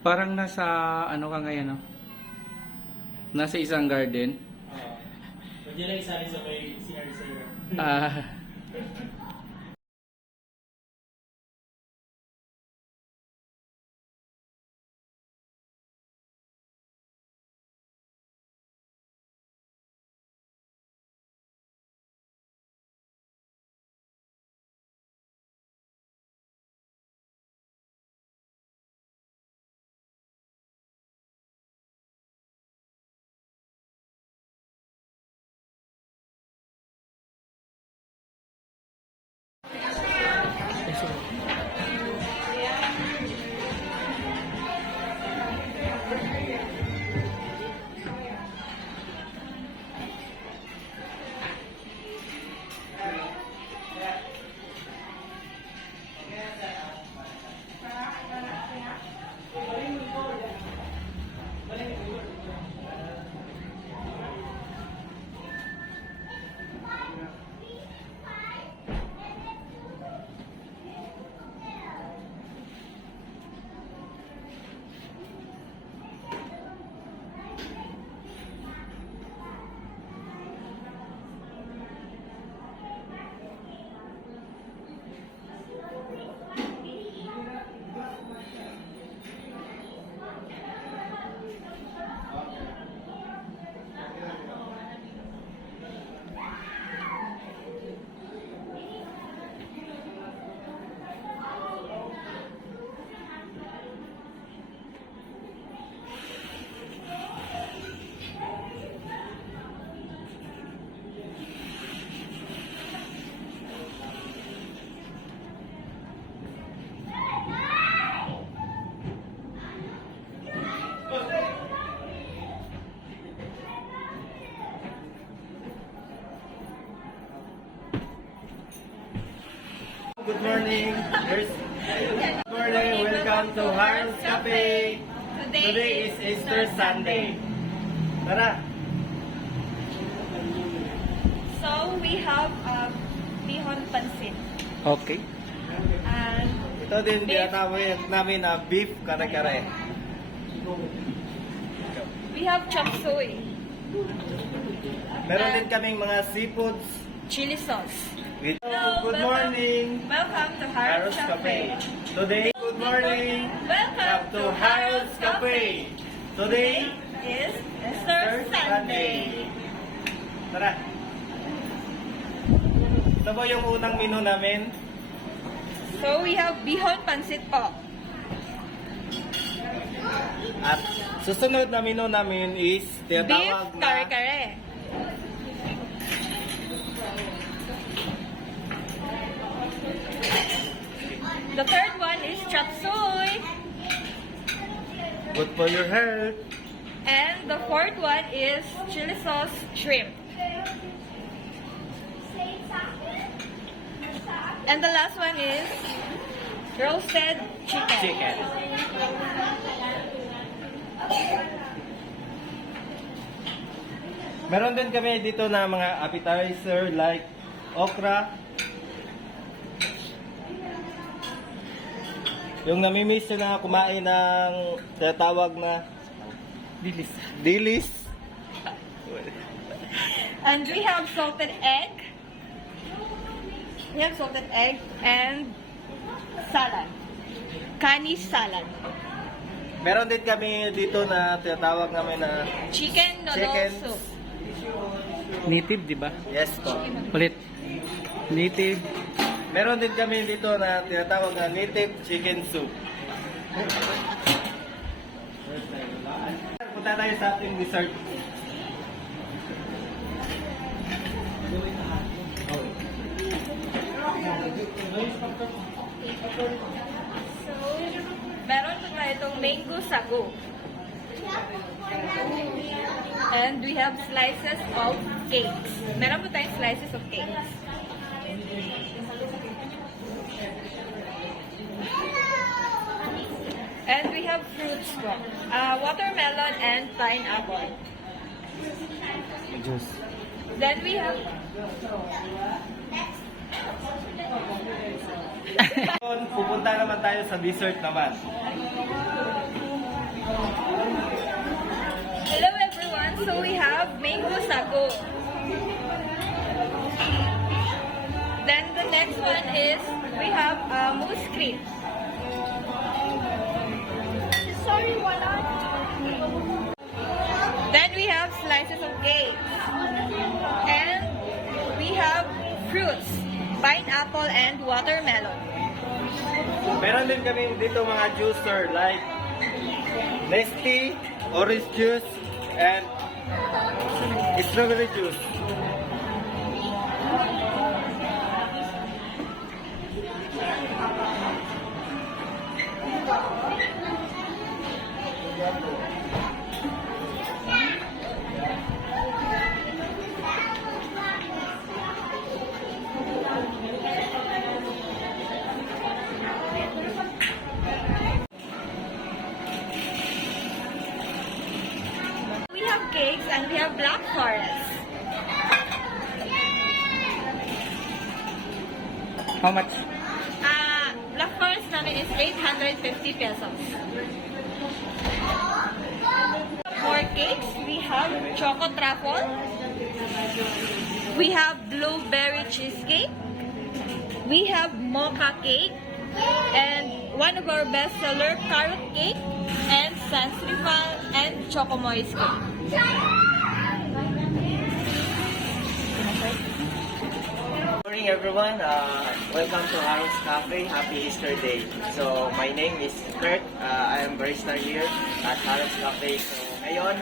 Parang nasa, ano ka ngayon, no? Nasa isang garden. Oo. Huwag niyo lang isali sa may CR sa'yo. Ah, Good morning. Good morning. Welcome to Harold's Cafe. Today is Easter Sunday. Tara. So we have bihon pancit okay. and Ito din tinatawag namin na beef kare-kare. we have chop suey, Meron din kaming mga seafoods. chili sauce. With Hello, good welcome. morning. Welcome to Harold's Harold's Cafe. Cafe. Today, good morning. Welcome to Harold's Cafe. Today, is Easter Sunday. Tara. Ito po yung unang menu namin. So we have bihon pancit po. At susunod na menu namin is Beef tinatawag na kare-kare. The third one is chop suey. good for your health. And the fourth one is chili sauce shrimp. And the last one is roasted chicken. Chicken. Meron din kami dito na mga appetizer like okra. Yung namimiss nyo na kumain ng tinatawag na Dilis. dilis. And we have salted egg. We have salted egg and salad. Canis salad. Meron din kami dito na tinatawag namin na Chicken noodle Chicken. soup. Native, di ba? yes po. Ulit. Native. Meron din kami dito na tinatawag na native chicken soup. Punta tayo sa ating dessert. So, meron po tayo itong mango sago. And we have slices of cakes. Meron po tayong slices of cakes. And we have fruits po. Watermelon and pineapple. Juice. Then we have Pupunta naman tayo sa dessert naman. Hello everyone, so we have mango sago. Then the next one is we have mousse cream. Sorry, wala. Then we have slices of cake. And we have fruits, pineapple and watermelon. Meron din kami dito mga juicer like Nestea, orange juice, and strawberry juice. We have cakes and we have black forest. How much? Black forest namin is 850 pesos. For cakes, we have choco truffle. We have blueberry cheesecake. We have mocha cake. And one of our best seller, carrot cake. And sansrifal and choco moist cake. Good morning everyone, welcome to Harold's Cafe. Happy Easter Day. So my name is Kurt, I am barista here at Harold's Cafe. So ngayon,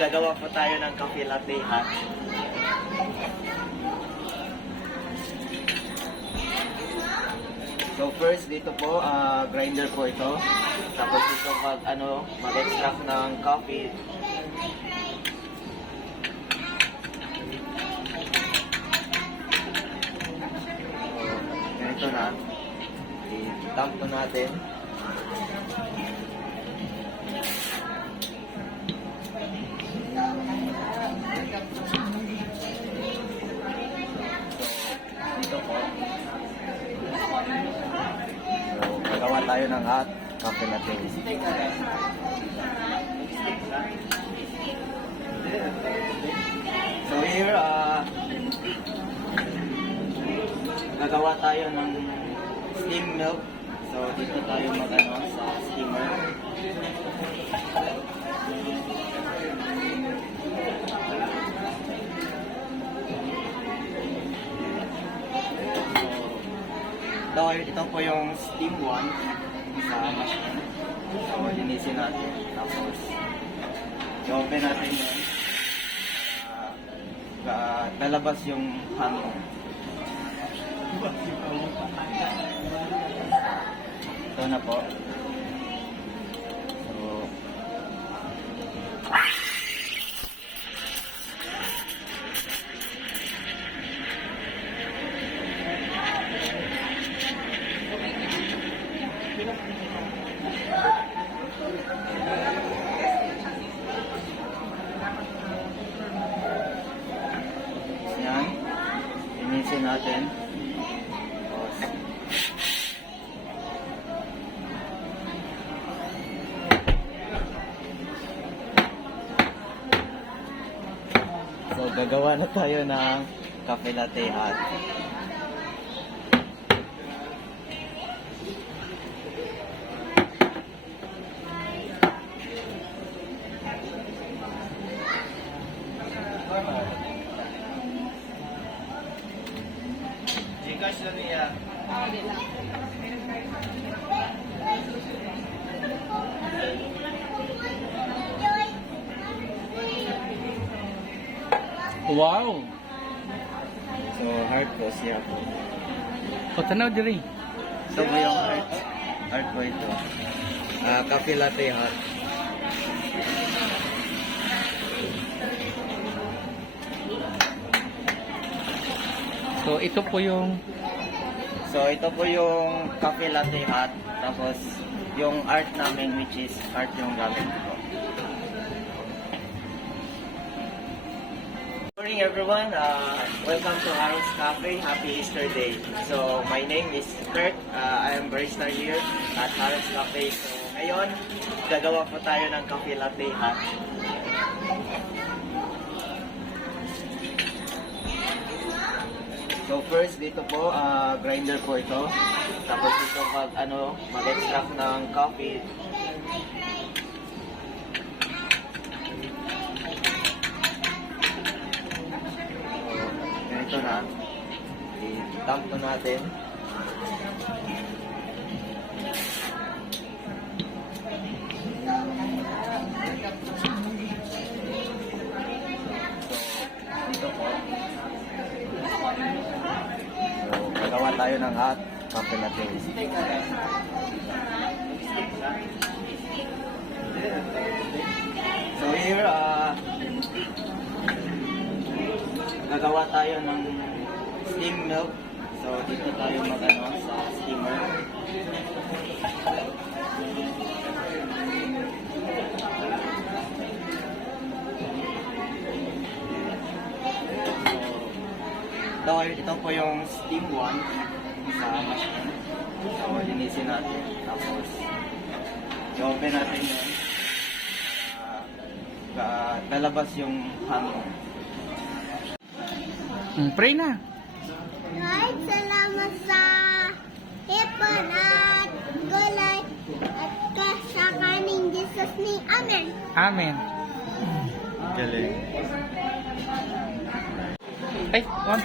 gagawa po tayo ng cafe latte hot. So first dito po, grinder po ito. Tapos dito mag-extract ng coffee. Ganito na. I-dump to natin. So, dito po. So, magawa tayo ng hot coffee latte. So here, gagawa tayo ng steam milk. So dito tayo mag-ano sa steamer. So ito po yung steam 1 sa machine. So linisin natin. Tapos i-open natin yun. Lalabas yung hangin. Ito na po. So, yan. Linisin natin. Tapos, so, gagawa na tayo ng cafe latte hot. Gcash na niya. Wow! So, heart po siya po. O, tanaw diri. Ito po yung heart. Heart po ito. Cafe latte hot. So, ito po yung... So, ito po yung cafe latte hot. Tapos, yung art namin, which is art yung gamit ko. Good morning everyone, welcome to Harold's Cafe. Happy Easter Day. So, my name is Kurt, I am barista here at Harold's Cafe. So, ngayon, gagawa po tayo ng coffee latte hot. So first dito po, grinder po ito. Tapos dito mag-extract ng coffee. So, ganito na. I-dump to natin. So, dito po. So, gagawa tayo ng hot coffee latte. So here, gagawa tayo ng steam milk. So dito tayo sa steamer. So, ito po yung steam 1 sa machine. So, linisin natin. Tapos, i-open natin yun. Lalabas yung hangin. Pray na. Lord, salamat sa hipon at gulay at sa kaning Jesus ni Amen. Amen. Galing. Ay, one.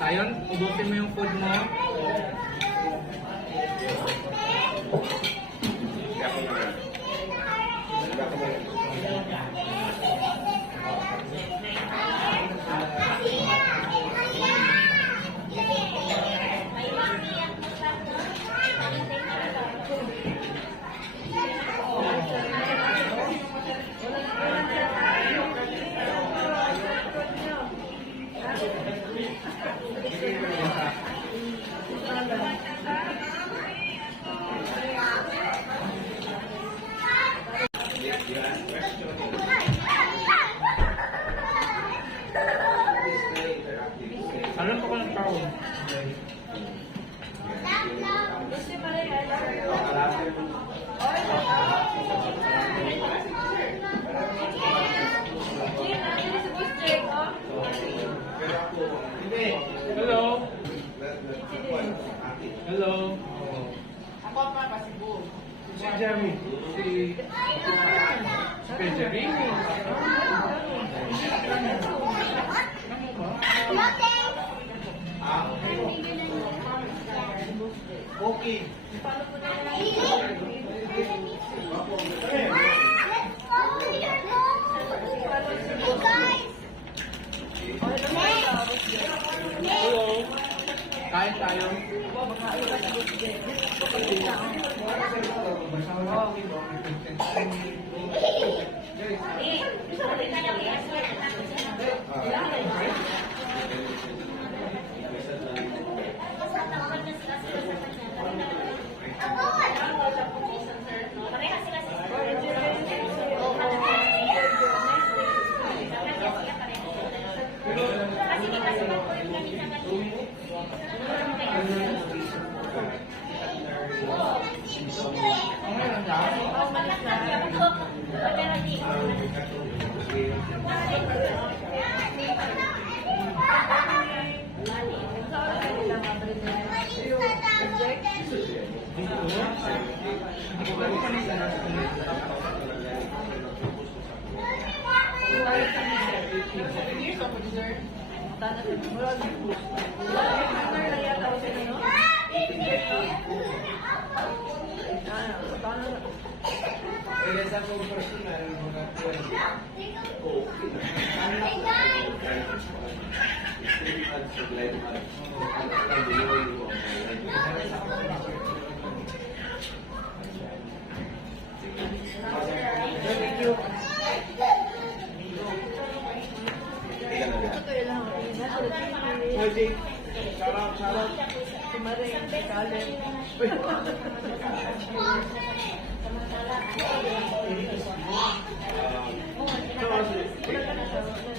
Ayon, ubusin mo yung food mo. Alam ko ng tao. Hello. Hello. Ako pa kasi po. Si Jeremy. Si Jerry. Okay. Hello. Kain tayo.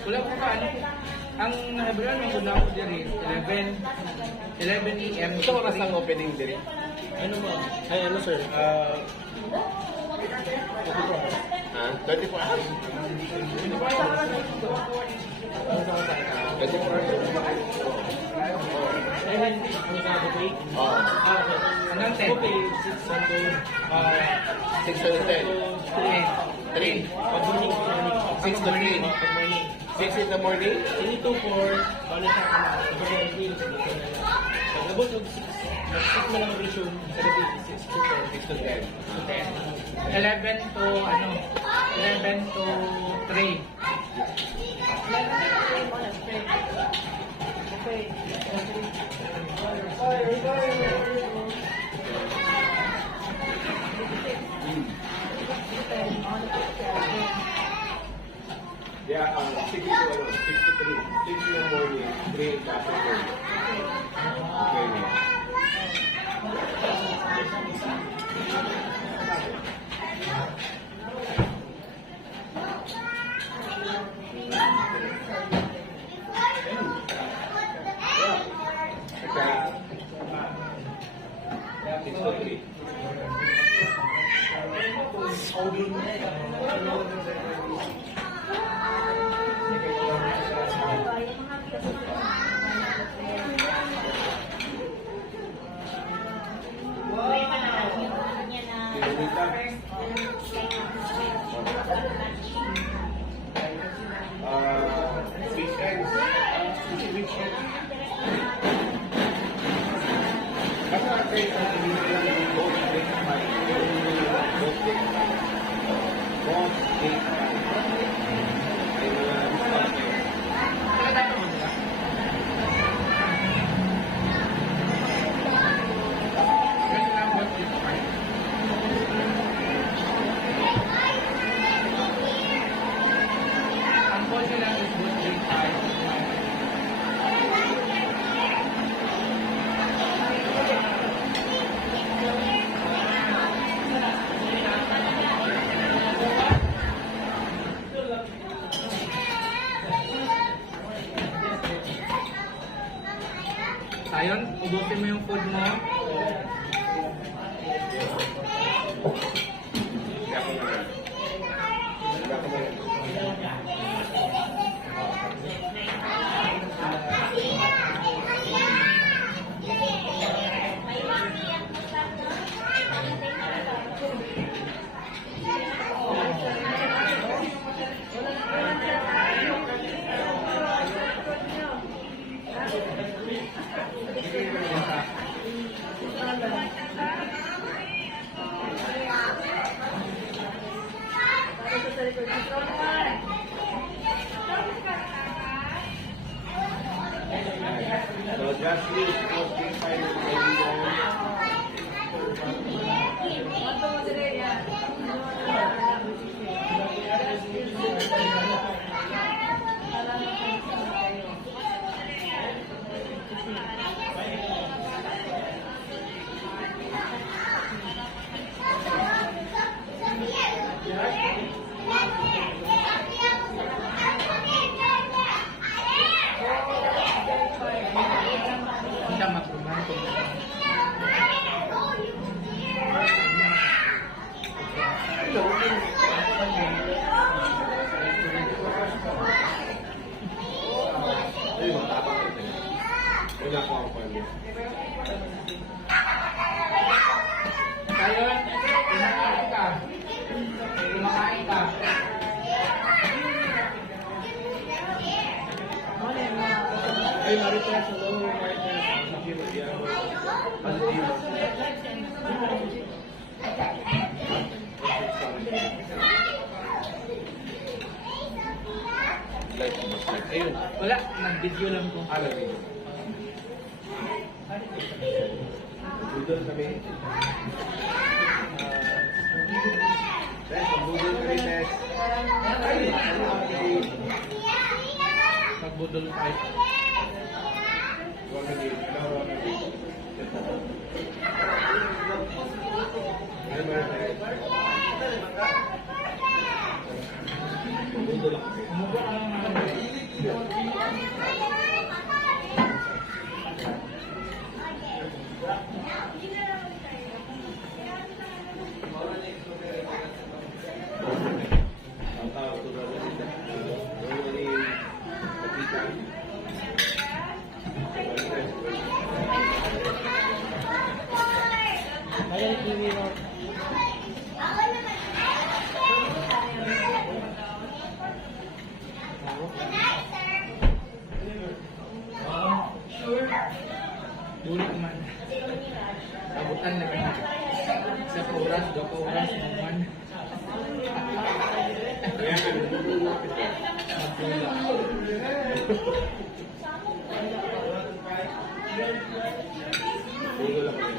Wala po ka, ano? Ang nabiran mo na ako dyan 11 a.m. Ito oras ng opening din. Ano mo? Ay, ano sir? 24 hours. 24 hours. Hanggang 10. 6 to 10. 3. 6 to 3. 6 in the morning. 3 to 4, bali sa pag-abot ng 6 na lang ratio, 6 to 10. 6 to 10. 11 to 3. Yeah, 6 to 3. 6 in the morning, 3 in the afternoon. Okay. Weekends. Kasi natin Ang boss nila is both grade 5. Ayun, ubusin mo yung food mo. So just leave those things Hey, Marites, hello, Marites. Positivo, yeah. Positivo. Ayun. Wala. Nag-video lang ko. Ano rin? Budol kami. Tess, budol kami, Tess. Magbudol tayo. Huwag na din. Ano, huwag na din. Ano, Marites? Budol lang kami. Ang tao, ito ba? Normally, nagkita. Ayan, kiwi mo. Bulit man. Abutan na kaya. Sa oras, 2 oras, naman. Budol lang kami.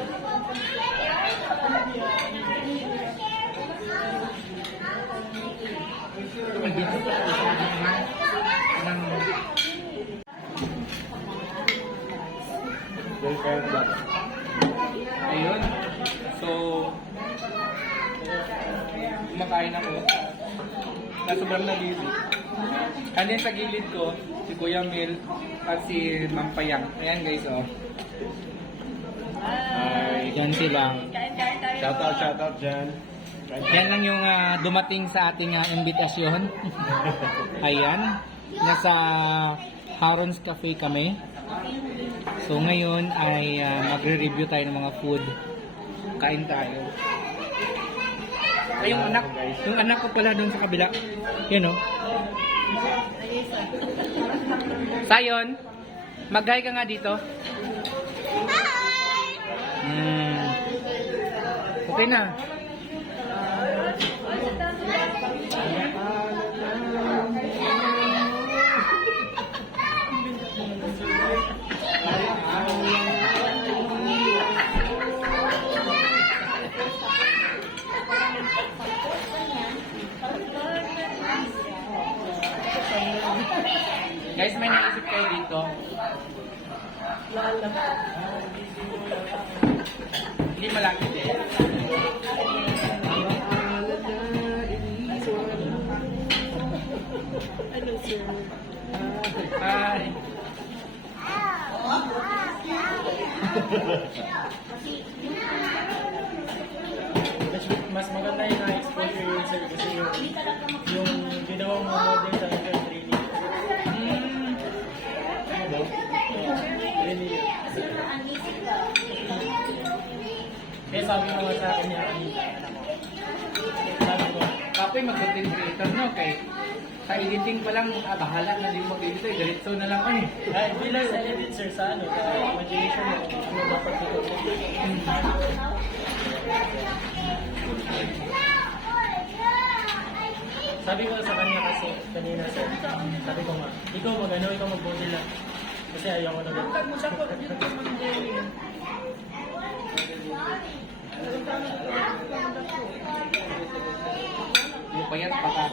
Mag-video pa ako sa mga ng Welcome back. ayun. So, kumakain ako. Na sobrang nalili. And then sa gilid ko, si Kuya Mil at si Ma'am Payang. Ayan guys, oh. Ay, yan sila. Shout out dyan. Yan lang yung dumating sa ating imbitasyon. Ayan. Nasa Harons Cafe kami. So ngayon ay magre-review tayo ng mga food. Kain tayo. Ay, yung anak ko pala doon sa kabila. Yun oh. Sayon, mag-hi ka nga dito. Okay na. Guys, may naisip kayo dito. Hindi malapit eh. Hi. Mas maganda yung na-exposure yun, sir, kasi yung ginawang mo model sa akin, training. Training yun. Kaya sabi mo nga sa akin niya kanina, sabi ko, Kapoy mag-content creator, no? Kay sa editing pa lang, bahala na din mag-edit eh. Diretso na lang kami. ay, bilang sa edit, sir, sa ano, sa imagination mo, ano dapat ito. Sabi ko sa kanya kasi kanina, sir, sabi ko nga, ikaw mag-ano, ikaw mag-body lang. Kasi ayaw ko na lang. Yung payat pa ka.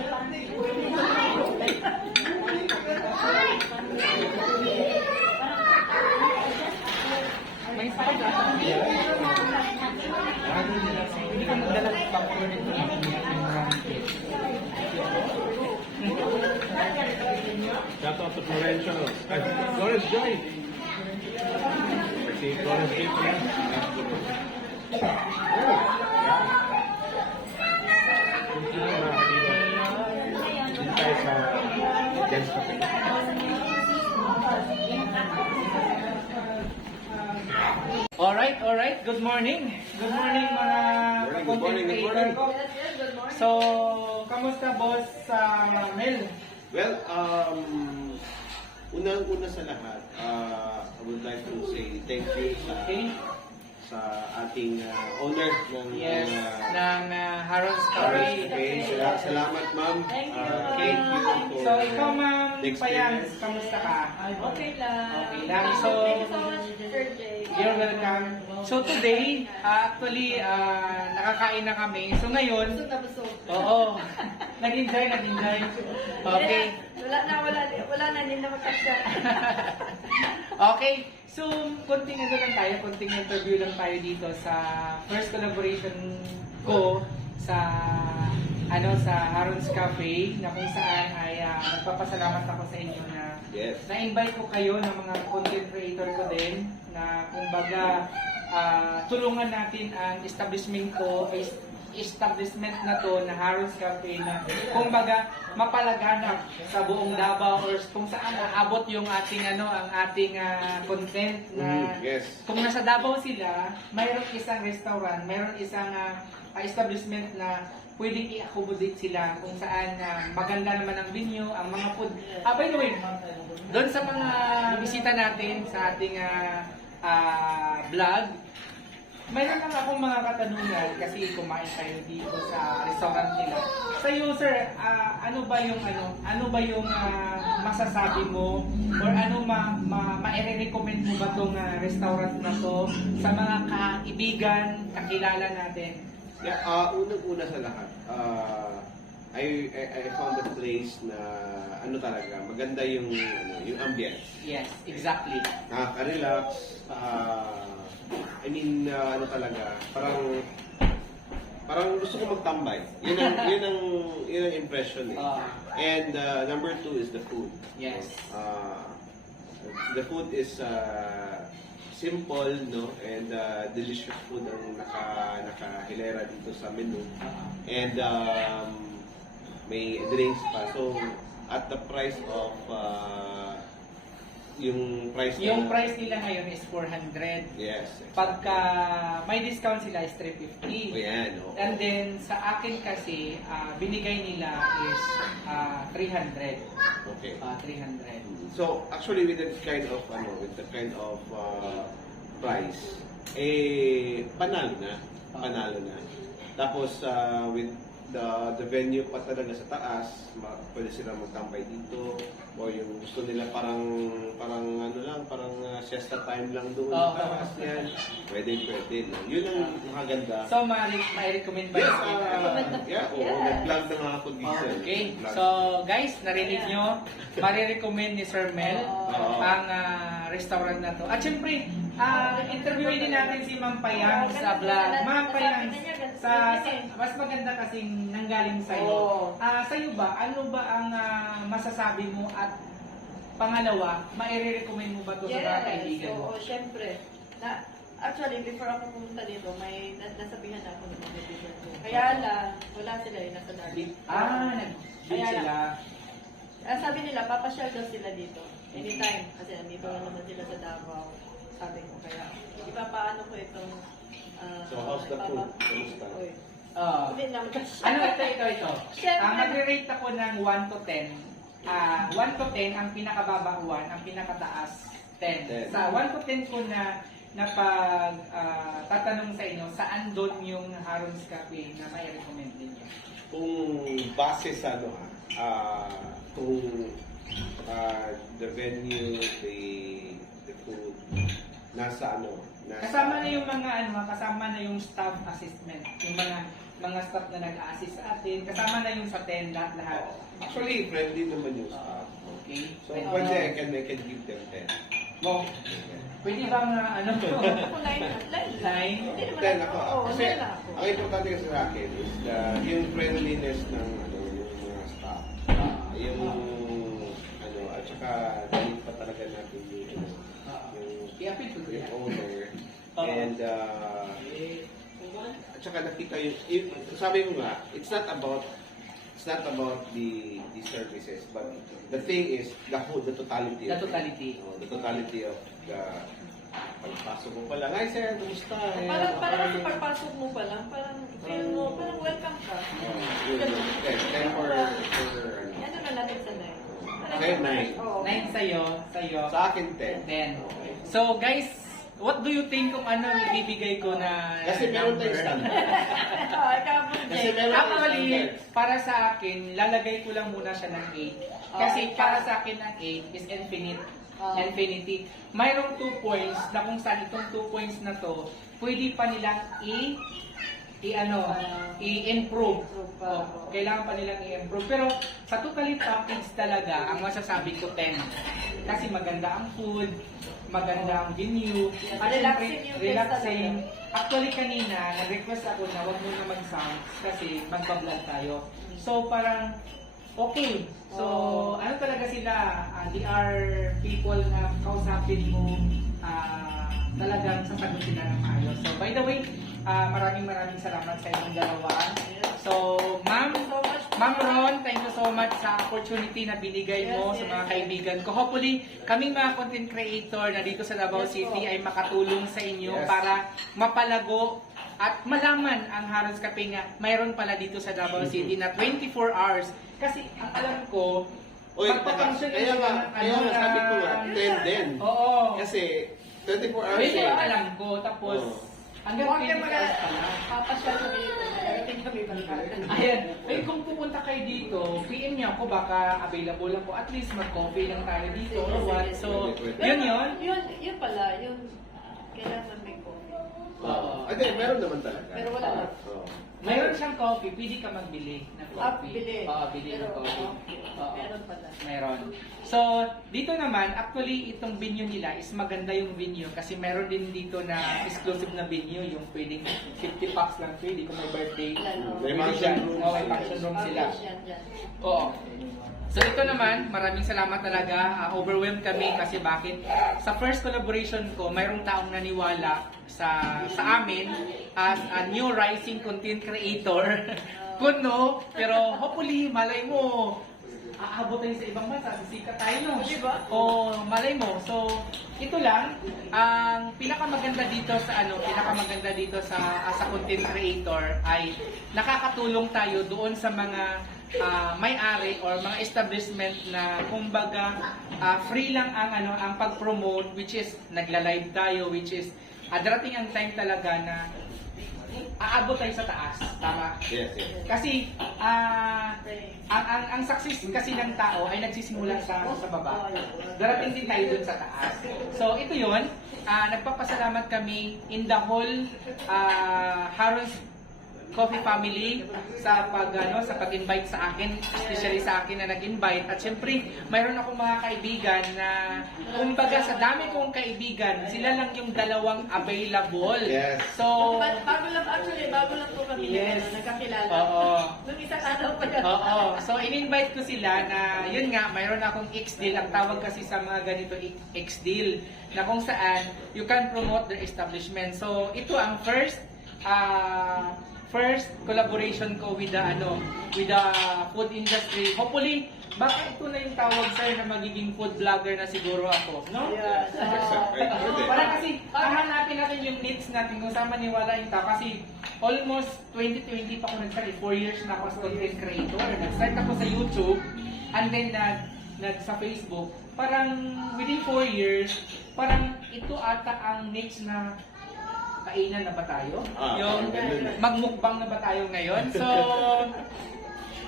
May sakit ata siya. Hindi ka magdala ng pangko nito ng Shout out to Florencio. Florence Joy. Si Florence Joy pa yan. Dito tayo sa Dance Cafe. Alright. Good morning. Good morning mga Good morning, good morning. ko. So, kamusta boss sa Mel? Well, unang-una sa lahat, I would like to say thank you Okay. sa ating owner ng Yes, ng Harold's Cafe. Okay, salamat ma'am. Thank you. For So, ikaw ma'am the Payang, experience. kamusta ka? Okay lang. Okay lang. So, Thank you so much, Sir Jay. you're welcome. So, today, actually, nakakain na kami. So, ngayon, Busog na busog. oo, nag-enjoy. Okay. Wala na, hindi na magkasya. Okay, so konting interview lang tayo dito sa first collaboration ko sa sa Harold's Cafe, na kung saan ay nagpapasalamat ako sa inyo na Yes. na-invite ko kayo ng mga content creator ko din na kumbaga tulungan natin ang establishment na to na Harold's Cafe na kumbaga mapalaganap sa buong Davao or kung saan aabot yung ating ang ating content na Yes. kung nasa Davao sila, mayroong isang restaurant, mayroong isang establishment na pwedeng i-accommodate sila kung saan maganda naman ang venue, ang mga food. By the way, doon sa mga bisita natin sa ating vlog, mayroon lang akong mga katanungan kasi kumain tayo dito sa restaurant nila. Sa iyo, sir, ano ba yung masasabi mo or ano ma-recommend mo ba tong restaurant na to sa mga kaibigan, kakilala natin? Yeah, unang-una sa lahat, I found a place na talaga, maganda yung ambience. Yes, exactly. Nakaka-relax. I mean, talaga, parang gusto ko magtambay. Yun ang impression eh. And number 2 is the food. Yes. The food is simple, no, and delicious food ang nakahilera dito sa menu. And may drinks pa. So at the price of yung price Nila ngayon is 400. Yes. Pagka may discount sila is 350. Ayan, oo. And then sa akin kasi binigay nila is 300. Okay. 300. So actually with that kind of price, panalo na. Tapos with the venue pa talaga sa taas, pwede sila magtambay dito o yung gusto nila parang siesta time lang doon sa taas yan. Pwede. No? Yun ang maganda. So ma-recommend ba Yeah, nag-vlog na nga ako dito. Okay. So guys, narinig nyo, marirecommend ni Sir Mel ang restaurant na to. At syempre, interviewin din natin si Ma'am Payang sa vlog. Ma'am Payang, mas maganda kasing nanggaling sa'yo. Sa'yo ba, ano ba ang masasabi mo at pangalawa, mai-recommend mo ba to sa mga kaibigan mo? Oo, syempre. Actually, before ako pumunta dito, may nasabihan ako ng mga kaibigan ko. Kaya lang, wala sila nasa dali. Nag-gym sila. Sabi nila, papasyal daw sila dito. Anytime. Kasi nandito lang naman sila sa Davao. Sabi ko, kaya ipapaano ko itong... So how's the food? Kamusta? Uy. Hindi naman kasi. Ito. Siyempre. Magre-rate ako ng 1 to 10. 1 to 10 ang pinakababa 1, ang pinakataas 10. Sa 1 to 10 ko na pag tatanong sa inyo, saan doon yung Harold's Cafe na may recommend ninyo? Kung base sa kung the venue, the food, nasa Kasama na yung kasama na yung staff assessment, yung mga staff na nag-assist sa atin, kasama na yung sa 10 lahat. Actually, friendly naman yung staff. Okay. So, pwede, I can give them 10. Mo, pwede bang Ako line. Hindi naman 10 ako. Oo, Kasi, line na ako. ang importante kasi sa akin is yung friendliness ng yung mga staff. Yung, at saka, dahil pa talaga natin yung i-appeal ko yung yan. owner. And, at saka nakita sabi ko nga, it's not about the services, but the thing is the totality. The totality. The totality of the pagpasok mo pa lang. Ay, sir, kumusta? Parang sa pagpasok mo pa lang, parang feel mo, welcome ka. Then for Ano na natin sanay. Kaya 9. 9 sa'yo. Sa akin 10. 10. So guys, what do you think kung ano ang ibibigay ko na Kasi meron tayong number? standard. Kasi meron tayong Actually, standard. para sa akin, lalagay ko lang muna siya ng 8. Kasi para sa akin ang 8 is infinite. Infinity. Mayroong 2 points na kung saan itong 2 points na to, pwede pa nilang i-improve. Kailangan pa nilang i-improve. Pero sa total package talaga, ang masasabi ko 10. Kasi maganda ang food, maganda ang venue, at Relaxing syempre, yung relaxing. Actually kanina, nag-request ako na wag muna mag-sounds kasi magbablog tayo. So parang okay. So ano talaga sila, they are people na kausapin mo, talagang sasagot sila ng maayos. So by the way, maraming salamat sa inyong dalawa. So Ma'am Ron, thank you so much sa opportunity na binigay mo sa mga kaibigan ko. Hopefully, kaming mga content creator na dito sa Davao City ay makatulong sa inyo para mapalago at malaman ang Harons Cafe nga mayroon pala dito sa Davao City na 24 hours. Kasi ang alam ko, Uy, magpapangsyon kaya sila nga, ng kaya nga sabi ko nga, 10 din. Oo. Kasi 24 hours Medyo eh. alam ko, tapos Oo. hanggang 24 hours pala. Papasyal kami dito. Darating kami bangkada. Ayan. Eh, kung pupunta kayo dito, PM niyo ako, baka available ako. At least mag-coffee lang tayo dito or what. So, yun. Yun pala, yung kailangan may coffee. Oo. Hindi, meron naman talaga. Pero wala na. Oo. Mayroon siyang coffee, pwede ka magbili ng coffee. Bili. Oo, bili ng Pero, coffee. okay. Oo. Meron pala. Meron. So, dito naman, actually, itong venue nila is maganda yung venue kasi meron din dito na exclusive na venue, yung pwedeng 50 bucks lang pwede kung may birthday. May Pwede function siya. room Oo, may sila. function room sila. Yan. Oo. So ito naman, maraming salamat talaga. Overwhelmed kami kasi bakit? Sa first collaboration ko, mayroong taong naniwala sa amin as a new rising content creator. Kuno, pero hopefully, malay mo, aabot tayo sa ibang bansa, sisikat tayo, no? Diba? O malay mo. So, ito lang, ang pinakamaganda dito sa as a content creator ay nakakatulong tayo doon sa mga may-ari or mga establishment na kumbaga free lang ang pag-promote, which is nagla-live tayo, which is darating ang time talaga na aabot tayo sa taas. Tama? Yes. Kasi ang success kasi ng tao ay nagsisimula sa baba. Darating din tayo dun sa taas. So ito 'yon. Nagpapasalamat kami in the whole Harons Coffee family sa pag-invite sa akin, especially sa akin na nag-invite. At syempre, mayroon akong mga kaibigan na kumbaga sa dami kong kaibigan, sila lang yung dalawang available. Yes. So, Bago lang po kami Yes. nagkakilala. Oo. Nung isang araw pa yan. Oo. So, in-invite ko sila na, yun nga, mayroon akong X-deal. Ang tawag kasi sa mga ganito, X-deal, na kung saan you can promote the establishment. So, ito ang first collaboration ko with the food industry. Hopefully, baka ito na yung tawag sir na magiging food vlogger na siguro ako, no? Yes. Para kasi hahanapin natin yung needs natin kung saan maniwalain ta kasi almost 2020 pa ako nag-start, 4 years na ako as content creator. Nag-start ako sa YouTube and then sa Facebook. Parang within 4 years, parang ito ata ang next na kainan na ba tayo? Yung magmukbang na ba tayo ngayon? So,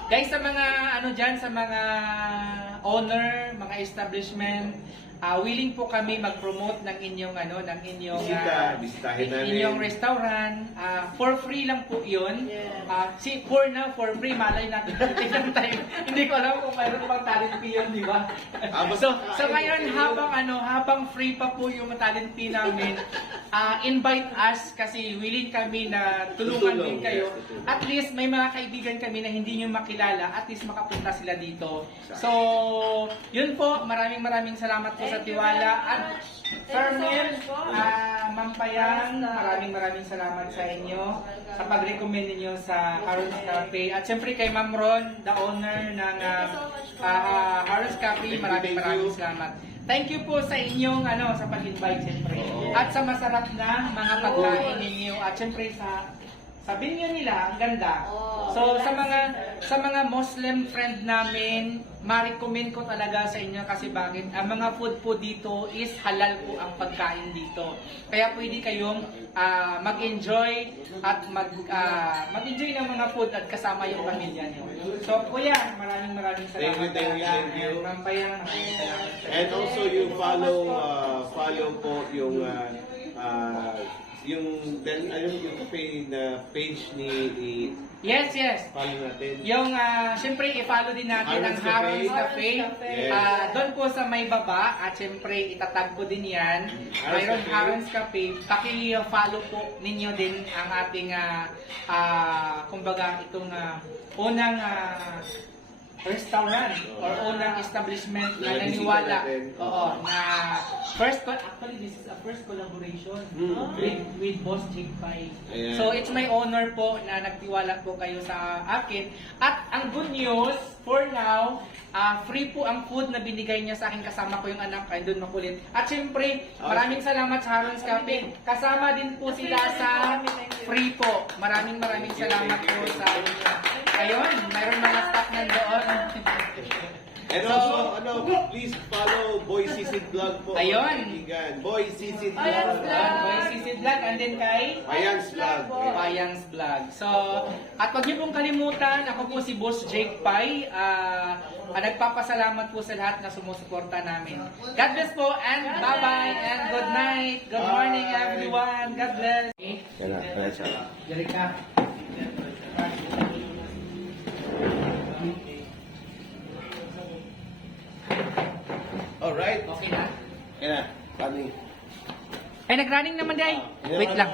guys, sa mga sa mga owner, mga establishment, willing po kami mag-promote ng inyong Bisitahin namin. inyong restaurant. For free lang po 'yun. For free, malay natin tingnan tayo. Hindi ko alam kung mayroon pang talent fee 'yun, di ba? So ngayon habang free pa po yung talent fee namin, invite us kasi willing kami na tulungan din kayo. At least may mga kaibigan kami na hindi niyo makilala, at least makapunta sila dito. So, yun po, maraming salamat po sa tiwala. At Sir Mel, Ma'am Payang, maraming salamat sa inyo sa pag-recommend ninyo sa Harons Cafe. At syempre kay Ma'am Ron, the owner ng Harons Cafe, maraming salamat. Thank you po sa inyong sa pag-invite syempre. At sa masarap na mga pagkain ninyo. At syempre sa venue nila, ang ganda. So sa mga Muslim friend namin, ma-recommend ko talaga sa inyo kasi bakit? Ang mga food po dito is halal po ang pagkain dito. Kaya pwede kayong mag-enjoy at mag-enjoy ng mga food at kasama yung pamilya niyo. So, Kuya, maraming salamat. Thank you. And Ma'am Payang, maraming salamat. And also you follow po yung yung cafe na page ni Yes. follow natin. Yung, syempre, i-follow din natin ang Harons Harons Cafe. Cafe. Yes. Doon po sa may baba, at syempre, itatag ko din yan. Mayroon Harons Cafe. Paki-follow po ninyo din ang ating, kumbaga, itong unang restaurant or unang establishment na Nabisita naniwala. natin. Oo, na actually this is a first collaboration with Boss Jake Pai. Ayan. So it's my honor po na nagtiwala po kayo sa akin. At ang good news, for now, free po ang food na binigay niya sa akin, kasama ko yung anak, ay doon makulit. At syempre, maraming salamat sa Harons Cafe. Kasama din po sila sa free po. Maraming salamat po sa inyo. Ayun, mayroon mga staff nandoon. And So, also, please follow Boy Sisid Vlog po. Ayun. Kaibigan. Boy Sisid Vlog. Boy Sisid Vlog, and then kay Payang's Vlog. Payang's Vlog. So, at wag niyo pong kalimutan, ako po si Boss Jake Pai. Nagpapasalamat po sa lahat na sumusuporta namin. God bless po, and bye-bye, and good night. Good morning, everyone. God bless. Dali ka. Alright. Okay na? Kaya, kami. Ay, nag-running naman, day. Wait lang.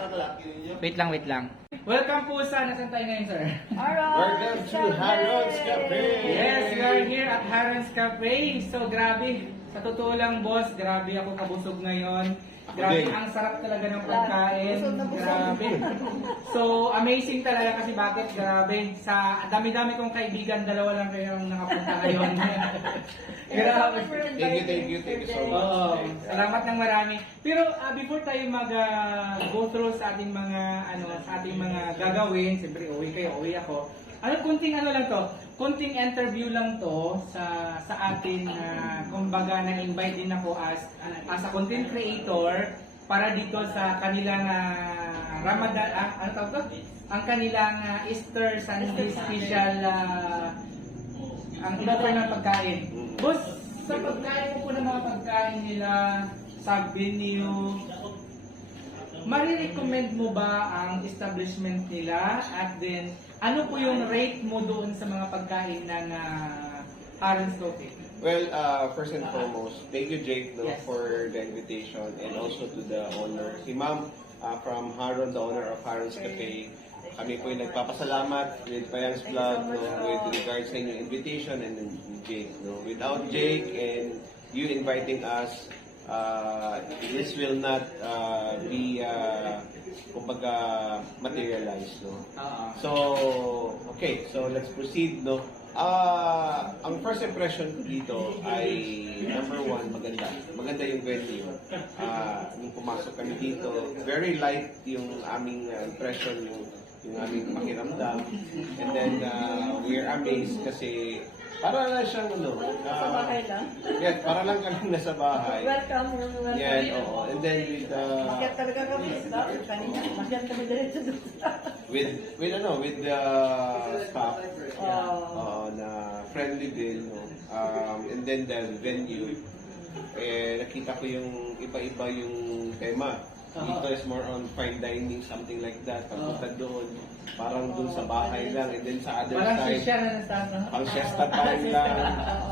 Wait lang. Welcome po sa, nasan tayo ngayon, sir? Welcome to Harons Cafe. Yes, we are here at Harons Cafe. So, grabe. Sa totoo lang, boss, grabe ako kabusog ngayon. Grabe, Okay. ang sarap talaga ng pagkain. Grabe. So, amazing talaga kasi bakit? Grabe. Sa dami-dami kong kaibigan, dalawa lang kayo ang nakapunta ngayon. Grabe. Thank you so much. Oo, salamat ng marami. Pero before tayo go through sa ating mga gagawin, siyempre uwi ako. Kunting lang to. Kunting interview lang to sa atin kumbaga na-invite din ako as a content creator para dito sa kanilang Ramadan, ano tawag to? Ang kanilang Easter Sunday special ang offer ng pagkain. Boss, sa pagkain po ng mga pagkain nila, sabi niyo, marirecommend mo ba ang establishment nila? At then, ano po yung rate mo doon sa mga pagkain ng Harons Cafe? Well, first and foremost, thank you, Jake, Yes. for the invitation, and also to the owner, si Ma'am from Haron, the owner of Harons Cafe. Kami po yung nagpapasalamat with Payang's Vlog, with regards sa inyong invitation, and then Jake. Without Jake and you inviting us, this will not be kumbaga materialized. So, okay, so let's proceed. Ang first impression ko dito ay number one, maganda yung venue. Nung pumasok kami dito, very light yung aming impression, yung aming pakiramdam. And then we're amazed kasi para lang siyang Sa bahay lang? Yes, para lang kami nasa bahay. Welcome. Yan, oo. And then Masyat talaga kami. Kanina, masyat kami diretso doon. with the staff na friendly din, and then the venue, nakita ko yung iba-iba yung tema. Dito is more on fine dining, something like that. Pagpunta doon, parang doon sa bahay lang, and then sa other Walang side, siya na nasa pang siesta time lang,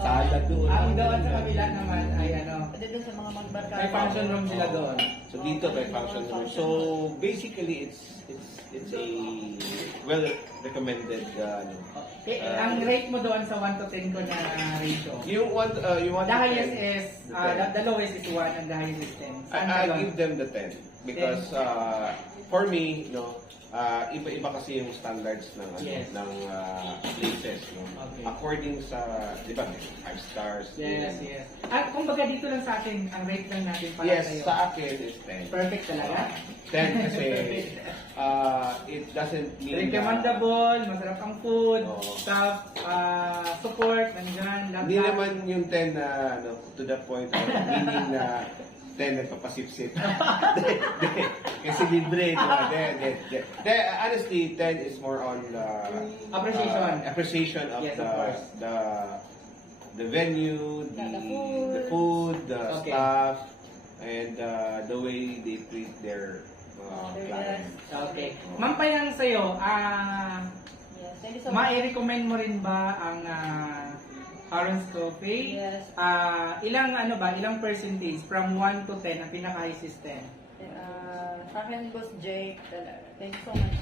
sala doon. Ang doon sa kabila naman ay Pwede doon sa mga magbarkada. may function room sila doon. So dito may function room. So basically it's a well recommended Ang rate mo doon sa 1 to 10 ko na ratio. you want The highest is, The 10. the lowest is 1 and the highest is 10. Saan I ka give them the 10. Because for me, iba-iba kasi yung standards ng Yes. ng places, Okay. According sa, di ba, 5 stars. Yes, yes. At kumbaga dito lang sa atin, ang rate lang natin para Yes, sa'yo. sa akin is 10. Perfect talaga. 10 kasi it doesn't mean Recommendable, masarap ang food, Oo. staff, support, nandyan, lahat. hindi naman yung 10 na to the point of meaning na 10 nagpapasipsip. Hindi. Kasi libre. Honestly, 10 is more on the appreciation of Yes, of course. the venue, the food, the Okay. staff, and the way they treat their clients. Okay. Ma'am Payang sa'yo, Yes, thank you so much. ma-recommend mo rin ba ang Harron's Coffee? Yes. Ilang percentage from 1 to 10 ang pinaka-high system? Sa akin, Boss Jake, thank you so much.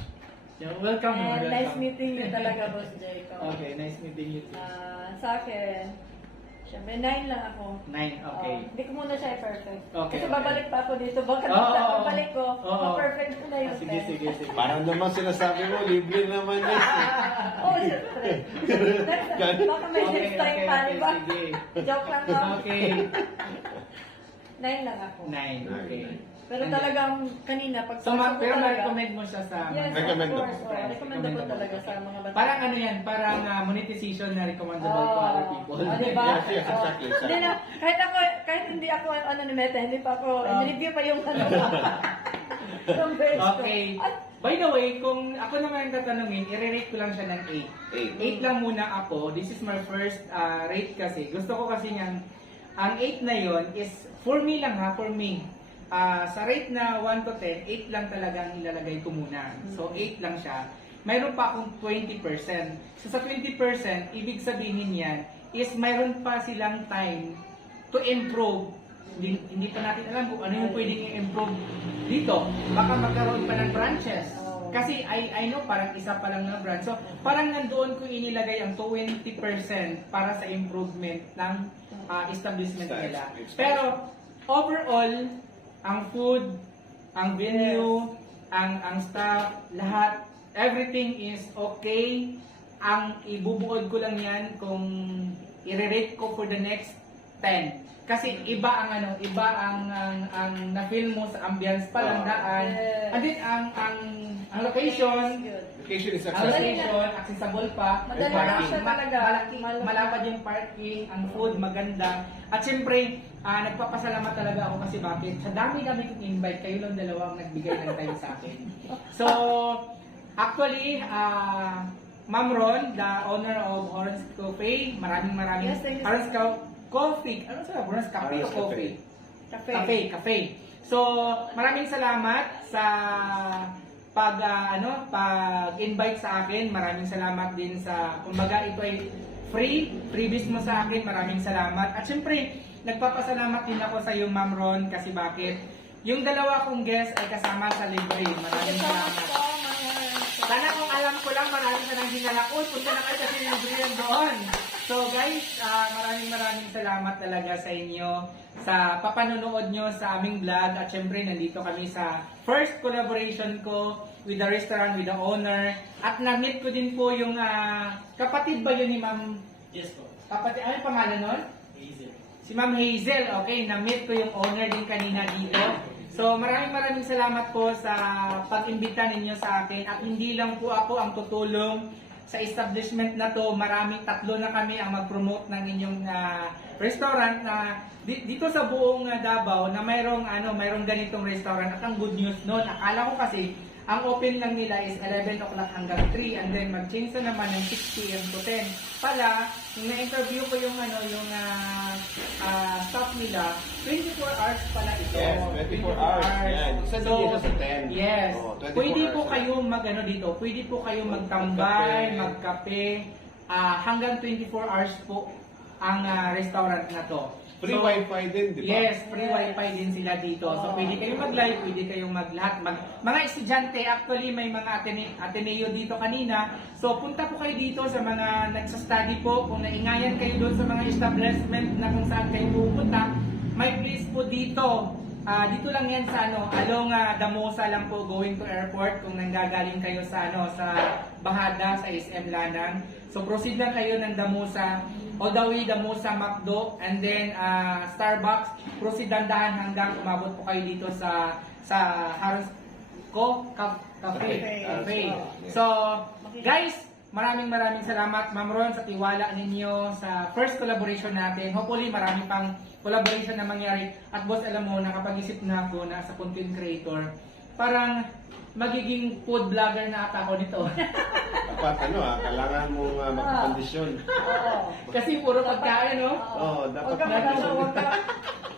You're welcome. And welcome. nice meeting you talaga, Boss Jake. Okay, nice meeting you too. Sa akin, syempre 9 lang ako. 9, okay. Hindi ko muna siya i-perfect. Okay, Kasi okay. babalik pa ako dito. Baka Oo, oo. babalik ko, Oo. ma-perfect ko na yung Sige, 10. sige, sige. Parang naman sinasabi mo, libre naman yan. Oo, syempre. Baka may Okay, next time okay, pa, okay, di ba? sige. Joke lang ako. Okay. 9 lang ako. 9, okay. Pero talagang kanina, pag Pero ma-recommend mo siya sa... Yes, Recommend of mo. course. Recommendable talaga sa mga bata. Parang ano yan, parang monetization na recommendable to other people. Diba? Yes, yes, exactly, exactly. Hindi na, kahit hindi ako ni Meta, hindi pa ako, in-review pa yung ano. Yung page ko. Okay. At, By the way, kung ako naman ang tatanungin, i-rate ko lang siya ng 8. 8 lang muna ako. This is my first rate kasi. Gusto ko kasi niyang, ang 8 na yon is, for me lang for me. Sa rate na 1 to 10, 8 lang talagang ilalagay ko muna. So, 8 lang siya. Mayroon pa akong 20%. So, sa 20%, ibig sabihin yan is mayroon pa silang time to improve. Hindi pa natin alam kung ano yung pwedeng i-improve dito. Baka magkaroon pa ng branches. Kasi I know parang isa pa lang na branch. So, parang nandoon ko inilagay ang 20% para sa improvement ng establishment nila. Pero, overall, ang food, ang venue, ang staff, lahat, everything is okay. Ang ibubuod ko lang yan kung i-rate ko for the next 10. Kasi iba ang na-feel mo sa ambience pa lang daan. Yes. And then ang location, Location is ang accessible. location, accessible pa. Madali Parking. lang siya talaga. Malapad yung parking, ang food maganda. At syempre, nagpapasalamat talaga ako kasi bakit? Sa dami-dami kong invite, kayo lang dalawa ang nagbigay ng time sa akin. So, actually, Ma'am Ron, the owner of Orange Coffee, maraming Yes, thank you. Orange Coffee. Ano sa Orange Cafe o Orange Coffee? Cafe. Cafe. So, maraming salamat sa pag-invite sa akin. Maraming salamat din sa, kumbaga ito ay freebies mo sa akin. Maraming salamat. At syempre, nagpapasalamat din ako sa iyo, Ma'am Ron, kasi bakit? Yung dalawa kong guest ay kasama sa libre. Maraming salamat. Sana kung alam ko lang, maraming ka nang dinala ko. Punta na kayo kasi libre yan doon. So guys, maraming salamat talaga sa inyo sa papanonood nyo sa aming vlog. At syempre, nandito kami sa first collaboration ko with the restaurant, with the owner. At na-meet ko din po yung kapatid ba yun ni Ma'am? Yes po. Kapatid, ano yung pangalan nun? Easy. Si Ma'am Hazel, okay, na-meet ko yung owner din kanina dito. So maraming salamat po sa pag-imbita ninyo sa akin at hindi lang po ako ang tutulong sa establishment na to. Tatlo na kami ang mag-promote ng inyong restaurant na dito sa buong Davao na mayroong ganitong restaurant. At ang good news noon, akala ko kasi ang open lang nila is 11 o'clock hanggang 3 and then mag-change na naman ng 6 p.m. to 10. Pala, nung na-interview ko yung staff nila, 24 hours pala ito. Yes, 24 hours. Yan. Isa din dito sa 10. Yes. Oh, 24 Pwede po hours. kayo dito. Pwede po kayo magtambay, magkape. Hanggang 24 hours po ang restaurant na to. Free wifi din, di ba? Yes, free wifi din sila dito. So pwede kayong mag-live, pwede kayong maglahat. Mga estudyante, actually may mga Ateneo dito kanina. So punta po kayo dito sa mga nagsa-study po. Kung naingayan kayo doon sa mga establishment na kung saan kayo pupunta, may place po dito dito lang yan sa along Damosa lang po going to airport kung nanggagaling kayo sa sa Bahada sa SM Lanang. So proceed lang kayo ng Damosa, all the way Damosa McDo, and then Starbucks. Proceed dandahan hanggang umabot po kayo dito sa Harris Cafe. So guys, maraming salamat Ma'am Ron sa tiwala ninyo sa first collaboration natin. Hopefully marami pang collaboration na mangyari. At boss, alam mo, nakapag-isip na ako na sa content creator, parang magiging food vlogger na ata ako nito. Dapat kailangan mong magkakondisyon. Kasi puro pagkain, no? Oo, dapat Huwag ka magkakondisyon. huwag ka.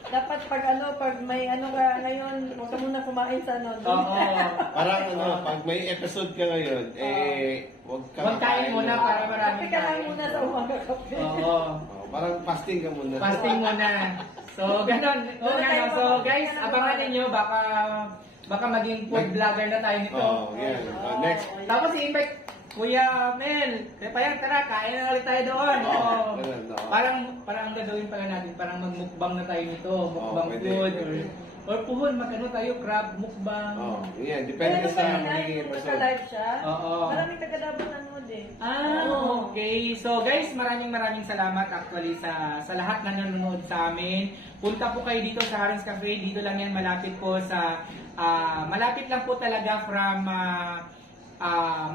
Dapat pag may ka ngayon, huwag ka muna kumain sa Oo. Parang pag may episode ka ngayon, huwag ka Huwag kain muna para marami Kape ka lang muna sa umaga kape. Oo. Parang fasting ka muna. Fasting muna. So, ganun. So, guys, abangan ninyo. Baka maging food vlogger na tayo nito. Yan. Next. Tapos i-invite Kuya Mel. Kaya pa yan, tara, kain na ulit tayo doon. Ganun, no. Parang ang gagawin pala natin, parang magmukbang na tayo nito. Mukbang pwede, food. pwede. Or puhon, magano tayo, crab, mukbang. Yan. Depende sa magiging episode. Naka-live siya. Oo. Maraming taga-Davao nanood eh. Okay. So guys, maraming salamat actually sa lahat na nanonood sa amin. Punta po kayo dito sa Harris Cafe. Dito lang yan, malapit po sa malapit lang po talaga from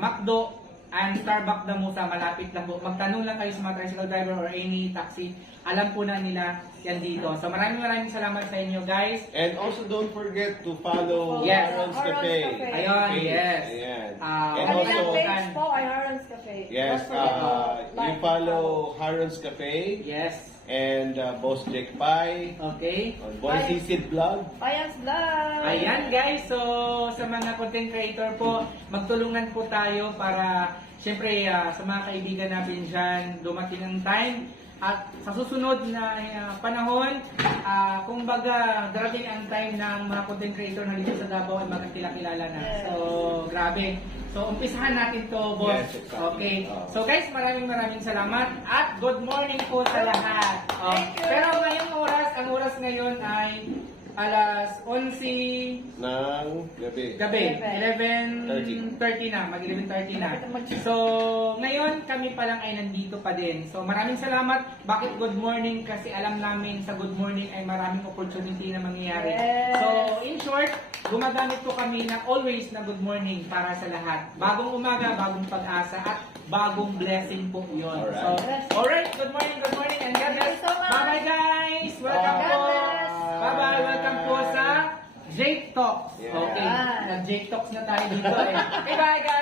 McDo and Starbucks Damosa, malapit lang po. Magtanong lang kayo sa mga tricycle driver or any taxi. Alam po na nila yan dito. So maraming salamat sa inyo guys. And also don't forget to follow Yes. Aaron's Aaron's Cafe. Cafe. Ayun, Page. yes. Ayan. And And Kanilang also, page po ay Harron's Cafe. yes, Don't forget to you like, follow Aaron's Cafe Yes. and Boss Jake Pai, Okay. Boy Sisid Vlog. Payans Vlog! Ayan guys, so sa mga content creator po, magtulungan po tayo para syempre sa mga kaibigan natin dyan, dumating ang time at sa susunod na panahon, kung baga darating ang time ng mga content creator na dito sa Davao ay magkakilala na. Yes. So, grabe. So, umpisahan natin to, boss. Yes, exactly. Okay. So guys, maraming salamat at good morning po sa lahat. Thank you. Pero ngayong ang oras ngayon ay alas 11 ng gabi. gabi. 11:30 na. Mag 11:30 na. So, ngayon kami pa lang ay nandito pa din. So, maraming salamat. Bakit good morning? Kasi alam namin sa good morning ay maraming opportunity na mangyayari. Yes. So, in short, gumagamit po kami ng always na good morning para sa lahat. Bagong umaga, bagong pag-asa, at bagong blessing po yun. Alright. So, alright, good morning, and God bless. Thank you so much. Bye-bye guys! Welcome God po! bless. Bye-bye, welcome po sa Jake Talks. Yeah. Okay, Yan. nag-Jake Talks na tayo dito eh. Okay, bye guys!